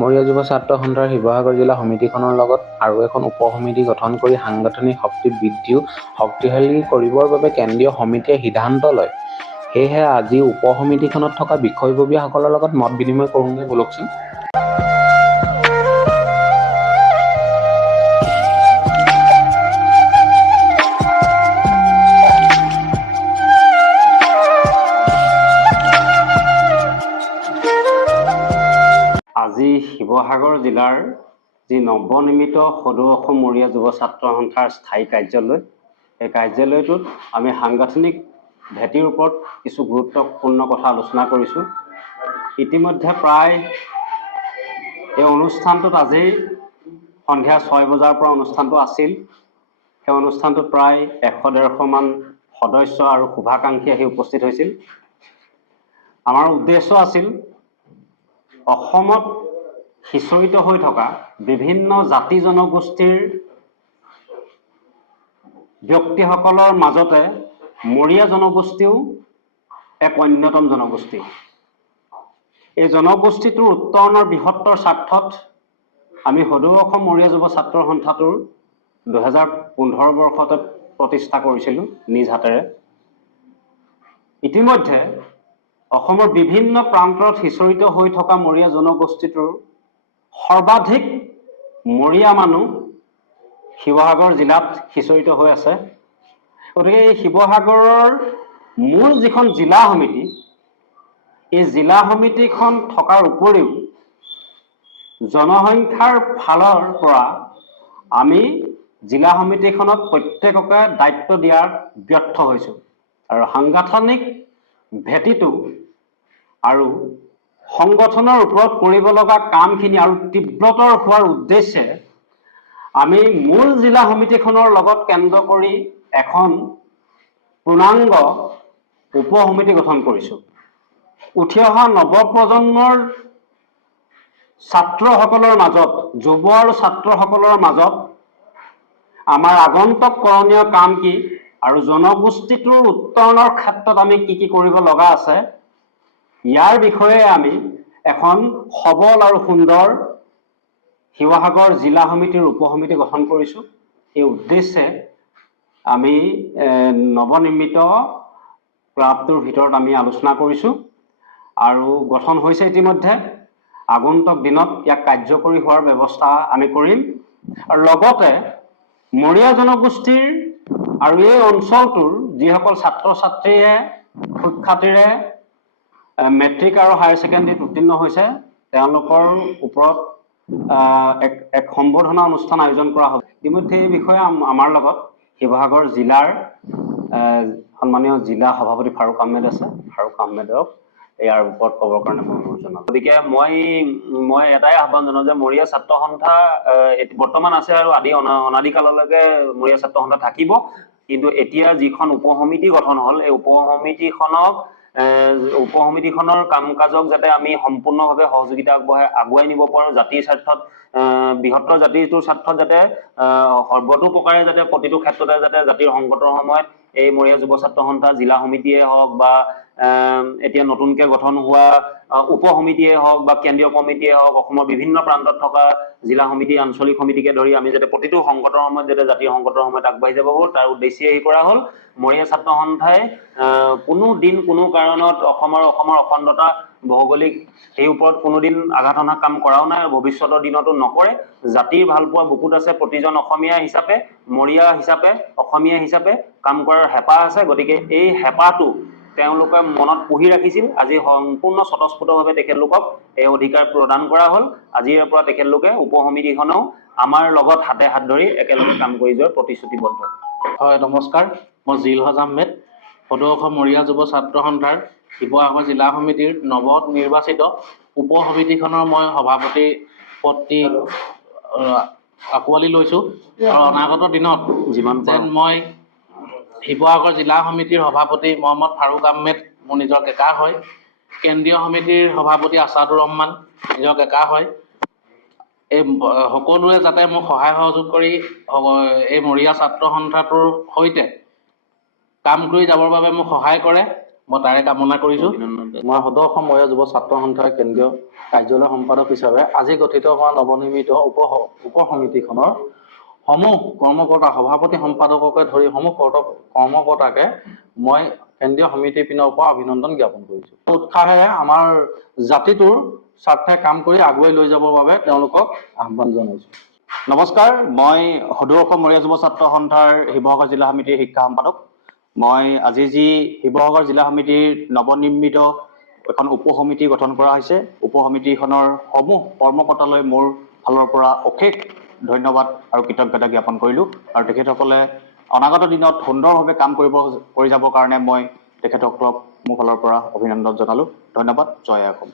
মৰিয়া যুৱ ছাত্ৰ সন্থাৰ শিৱসাগৰ জিলা সমিতিখনৰ লগত আৰু এখন উপ-সমিতি গঠন কৰি সাংগঠনিক শক্তি বৃদ্ধি শক্তিশালী কৰিবৰ বাবে কেন্দ্ৰীয় সমিতিয়ে সিদ্ধান্ত লয়। সেয়েহে আজি উপ-সমিতিখনত থকা বিষয়ববীয়াসকলৰ লগত মত বিনিময় কৰোঁগে বলকচোন। আজি শিৱসাগৰ জিলাৰ যি নৱনিৰ্মিত সদৌ অসম মৰিয়া যুৱ ছাত্ৰ সন্থাৰ স্থায়ী কাৰ্যালয়, এই কাৰ্যালয়টোত আমি সাংগঠনিক ভেটিৰ ওপৰত কিছু গুৰুত্বপূৰ্ণ কথা আলোচনা কৰিছোঁ। ইতিমধ্যে প্ৰায় এই অনুষ্ঠানটোত আজি সন্ধিয়া 6 বজাৰ পৰা অনুষ্ঠানটো আছিল। সেই অনুষ্ঠানটোত প্ৰায় 100-150 মান সদস্য আৰু শুভাকাংক্ষী আহি উপস্থিত হৈছিল। আমাৰ উদ্দেশ্য আছিল অসমত সিঁচৰিত হৈ থকা বিভিন্ন জাতি জনগোষ্ঠীৰ ব্যক্তিসকলৰ মাজতে মৰিয়া জনগোষ্ঠীও এক অন্যতম জনগোষ্ঠী। এই জনগোষ্ঠীটোৰ উত্তৰণৰ বৃহত্তৰ স্বাৰ্থত আমি সদৌ অসম মৰিয়া যুৱ ছাত্ৰ সন্থাটোৰ 2015 বৰ্ষতে প্ৰতিষ্ঠা কৰিছিলোঁ নিজ হাতেৰে। ইতিমধ্যে অসমৰ বিভিন্ন প্ৰান্তত সিঁচৰিত হৈ থকা মৰিয়া জনগোষ্ঠীটোৰ সৰ্বাধিক মৰিয়া মানুহ শিৱসাগৰ জিলাত সিঁচৰিত হৈ আছে। গতিকে এই শিৱসাগৰৰ মূল যিখন জিলা সমিতি, এই জিলা সমিতিখন থকাৰ উপৰিও জনসংখ্যাৰ ফালৰ পৰা আমি জিলা সমিতিখনত প্ৰত্যেককে দায়িত্ব দিয়াৰ ব্যৰ্থ হৈছোঁ আৰু সাংগঠনিক ভেটিটো আৰু সংগঠনৰ ওপৰত কৰিব লগা কামখিনি আৰু তীব্ৰতৰ হোৱাৰ উদ্দেশ্যে আমি মূল জিলা সমিতিখনৰ লগত কেন্দ্ৰ কৰি এখন পূৰ্ণাংগ উপ-সমিতি গঠন কৰিছোঁ। উঠি অহা নৱপ্ৰজন্মৰ ছাত্ৰসকলৰ মাজত, যুৱ আৰু ছাত্ৰসকলৰ মাজত আমাৰ আগন্তুক কৰণীয় কাম কি আৰু জনগোষ্ঠীটোৰ উত্তৰণৰ ক্ষেত্ৰত আমি কি কি কৰিব লগা আছে, ইয়াৰ বিষয়ে আমি এখন সবল আৰু সুন্দৰ শিৱসাগৰ জিলা সমিতিৰ উপ-সমিতি গঠন কৰিছোঁ। এই উদ্দেশ্যে আমি নৱনিৰ্মিত ক্লাবটোৰ ভিতৰত আমি আলোচনা কৰিছোঁ আৰু গঠন হৈছে ইতিমধ্যে। আগন্তুক দিনত ইয়াক কাৰ্যকৰী হোৱাৰ ব্যৱস্থা আমি কৰিম আৰু লগতে মৰিয়া জনগোষ্ঠীৰ আৰু এই অঞ্চলটোৰ যিসকল ছাত্ৰ ছাত্ৰীয়ে সুখ্যাতিৰে মেট্ৰিক আৰু হায়াৰ ছেকেণ্ডেৰীত উত্তীৰ্ণ হৈছে, তেওঁলোকৰ ওপৰত এক সম্বৰ্ধনা অনুষ্ঠান আয়োজন কৰা হ'ব। ইতিমধ্যে এই বিষয়ে আমাৰ লগত শিৱসাগৰ জিলাৰ সন্মানীয় জিলা সভাপতি ফাৰুক আহমেদ আছে। ফাৰুক আহমেদক ইয়াৰ ওপৰত ক'বৰ কাৰণে মই অনুৰোধ জনালোঁ। গতিকে মই এটাই আহ্বান জনাওঁ যে মৰিয়া ছাত্ৰ সন্থা বৰ্তমান আছে আৰু অনাদিকাললৈকে মৰিয়া ছাত্ৰ সন্থা থাকিব। কিন্তু এতিয়া যিখন উপ-সমিতি গঠন হ'ল, এই উপ-সমিতিখনৰ কাম কাজক যাতে আমি সম্পূৰ্ণভাৱে সহযোগিতা আগুৱাই নিব পাৰোঁ, জাতিৰ স্বাৰ্থত, বৃহত্তৰ জাতিটোৰ স্বাৰ্থত যাতে সৰ্বতোপ্ৰকাৰে যাতে প্ৰতিটো ক্ষেত্ৰতে যাতে জাতিৰ সংকটৰ সময়ত এই মৰিয়া যুৱ ছাত্ৰ সন্থা জিলা সমিতিয়ে হওক বা এতিয়া নতুনকৈ গঠন হোৱা উপ-সমিতিয়ে হওক বা কেন্দ্ৰীয় কমিটিয়ে হওক, অসমৰ বিভিন্ন প্ৰান্তত থকা জিলা সমিতি, আঞ্চলিক সমিতিকে ধৰি আমি যাতে প্ৰতিটো সংকটৰ সময়ত যাতে জাতিৰ সংকটৰ সময়ত আগবাঢ়ি যাব পাৰোঁ, তাৰ উদ্দেশ্যে এই কৰা হ'ল। মৰিয়া ছাত্ৰ সন্থাই কোনো দিন কোনো কাৰণত অসমৰ অখণ্ডতা ভৌগোলিক সেই ওপৰত কোনোদিন আঘাত অনা কাম কৰাও নাই আৰু ভৱিষ্যতৰ দিনতো নকৰে। জাতিৰ ভালপোৱা বুকুত আছে, প্ৰতিজন অসমীয়া হিচাপে, মৰিয়া হিচাপে, অসমীয়া হিচাপে কাম কৰাৰ হেঁপাহ আছে। গতিকে এই হেঁপাহটো তেওঁলোকে মনত পুহি ৰাখিছিল। আজি সম্পূৰ্ণ স্বতঃস্ফূৰ্তভাৱে তেখেতলোকক এই অধিকাৰ প্ৰদান কৰা হ'ল। আজিৰ পৰা তেখেতলোকে উপ-সমিতিখনেও আমাৰ লগত হাতে হাত ধৰি একেলগে কাম কৰি যোৱাৰ প্ৰতিশ্ৰুতিবদ্ধ। হয়, নমস্কাৰ। মই জিলহজ আহমেদ, সদৌ অসম মৰিয়া যুৱ ছাত্ৰ সন্থাৰ শিৱসাগৰ জিলা সমিতিৰ নৱ নিৰ্বাচিত উপ-সমিতিখনৰ মই সভাপতি পদটি আঁকোৱালি লৈছোঁ আৰু অনাগত দিনত যেন মই শিৱসাগৰ জিলা সমিতিৰ সভাপতি মহম্মদ ফাৰুক আহমেদ মোৰ নিজৰ কেকা হয়, কেন্দ্ৰীয় সমিতিৰ সভাপতি আছাদুৰ ৰহমান নিজৰ কেকা হয়। এই সকলোৱে যাতে মোক সহায় সহযোগ কৰি এই মৰিয়া ছাত্ৰ সন্থাটোৰ সৈতে কাম কৰি যাবৰ বাবে মোক সহায় কৰে, মই তাৰে কামনা কৰিছোঁ। মই সদৌ অসম মহিলা যুৱ ছাত্ৰ সন্থাৰ কেন্দ্ৰীয় কাৰ্যালয় সম্পাদক হিচাপে আজি গঠিত হোৱা নৱনিৰ্মিত উপ সমিতিখনৰ সমূহ কৰ্মকৰ্তা সভাপতি সম্পাদককে ধৰি সমূহ কৰ্মকৰ্তাকে মই কেন্দ্ৰীয় সমিতিৰ পিনৰ পৰা অভিনন্দন জ্ঞাপন কৰিছোঁ। উৎসাহেৰে আমাৰ জাতিটোৰ স্বাৰ্থে কাম কৰি আগুৱাই লৈ যাবৰ বাবে তেওঁলোকক আহ্বান জনাইছোঁ। নমস্কাৰ, মই সদৌ অসম মহিলা যুৱ ছাত্ৰ সন্থাৰ শিৱসাগৰ জিলা সমিতিৰ শিক্ষা সম্পাদক। মই আজি যি শিৱসাগৰ জিলা সমিতিৰ নৱনিৰ্মিত এখন উপ সমিতি গঠন কৰা হৈছে, উপ সমিতিখনৰ সমূহ কৰ্মকৰ্তালৈ মোৰ ফালৰ পৰা অশেষ ধন্যবাদ আৰু কৃতজ্ঞতা জ্ঞাপন কৰিলোঁ। আৰু তেখেতসকলে অনাগত দিনত সুন্দৰভাৱে কাম কৰি যাবৰ কাৰণে মই তেখেতসকলক মোৰ ফালৰ পৰা অভিনন্দন জনালোঁ। ধন্যবাদ। জয় অসম।